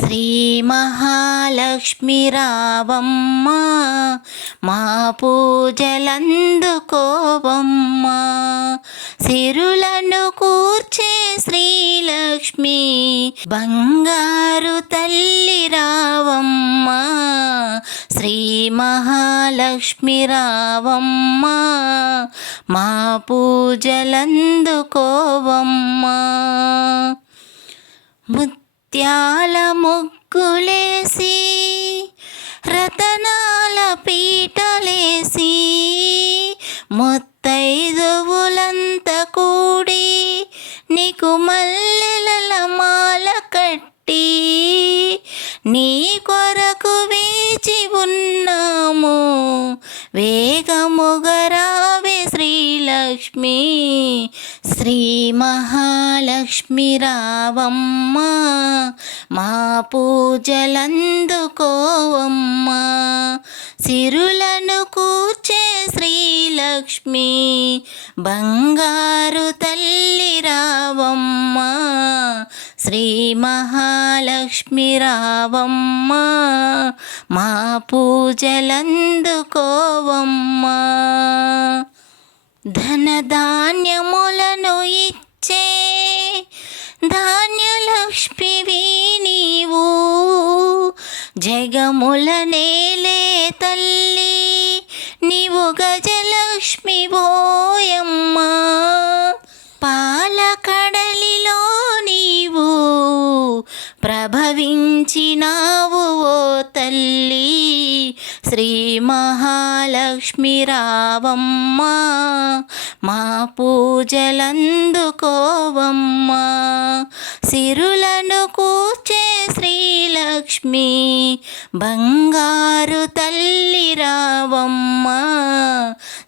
శ్రీ మహాలక్ష్మి రావమ్మ మా పూజలందుకోవమ్మ. సిరులను కూర్చే శ్రీలక్ష్మి బంగారు తల్లి రావమ్మ. శ్రీ మహాలక్ష్మి రావమ్మ మా పూజలందుకోవమ్మ. ముత్యాల ముగ్గులేసి రతనాల పీటలేసి ముత్తైదువులంత కూడి నీకు మల్లెల మాల కట్టి నీ కొరకు వేచి ఉన్నాము. వేగముగా రావే శ్రీలక్ష్మి. శ్రీ మహాలక్ష్మి రావమ్మ మా పూజలందుకోవమ్మ. సిరులను కూర్చే శ్రీలక్ష్మి బంగారు తల్లి రావమ్మ. శ్రీ మహాలక్ష్మి రావమ్మ మా పూజలందుకోవమ్మ. ధనధాన్యములను ఇచ్చే ధాన్యలక్ష్మివి నీవు. జగముల నేలే తల్లి నీవు గజలక్ష్మి ఓయమ్మ. పాలకడలిలో నీవు ప్రభవించినావు ఓ తల్లి. శ్రీ మహాలక్ష్మి రావమ్మ మా పూజలందుకోవమ్మ. సిరులను కూర్చే శ్రీలక్ష్మి బంగారు తల్లి రావమ్మ.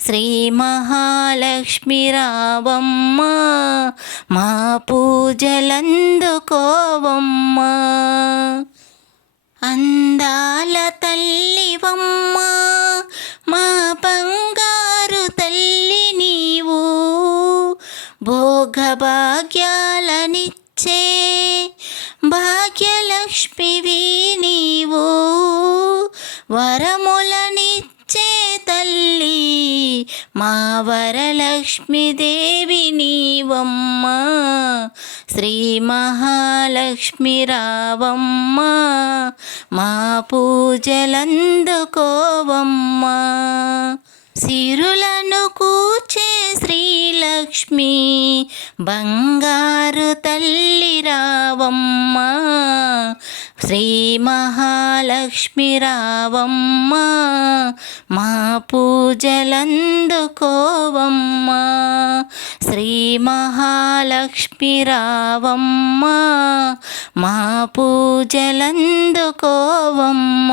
శ్రీ మహాలక్ష్మి రావమ్మ మా పూజలందుకోవమ్మ. అందాల తల్లివమ్మ మా బంగారు తల్లి నీవు. భోగభాగ్యాలనిచ్చే భాగ్యలక్ష్మివి నీవు. వరములనిచ్చే తల్లి మా వరలక్ష్మి దేవి నీవమ్మ. శ్రీ మహాలక్ష్మి రావమ్మ మా పూజలందుకోవమ్మ. సిరులను కూర్చే శ్రీలక్ష్మి బంగారు తల్లి రావమ్మ. శ్రీ మహాలక్ష్మి రావమ్మ మా పూజలందుకోవమ్మ. శ్రీ మహాలక్ష్మి రావమ్మ మా పూజలందుకోవమ్మ.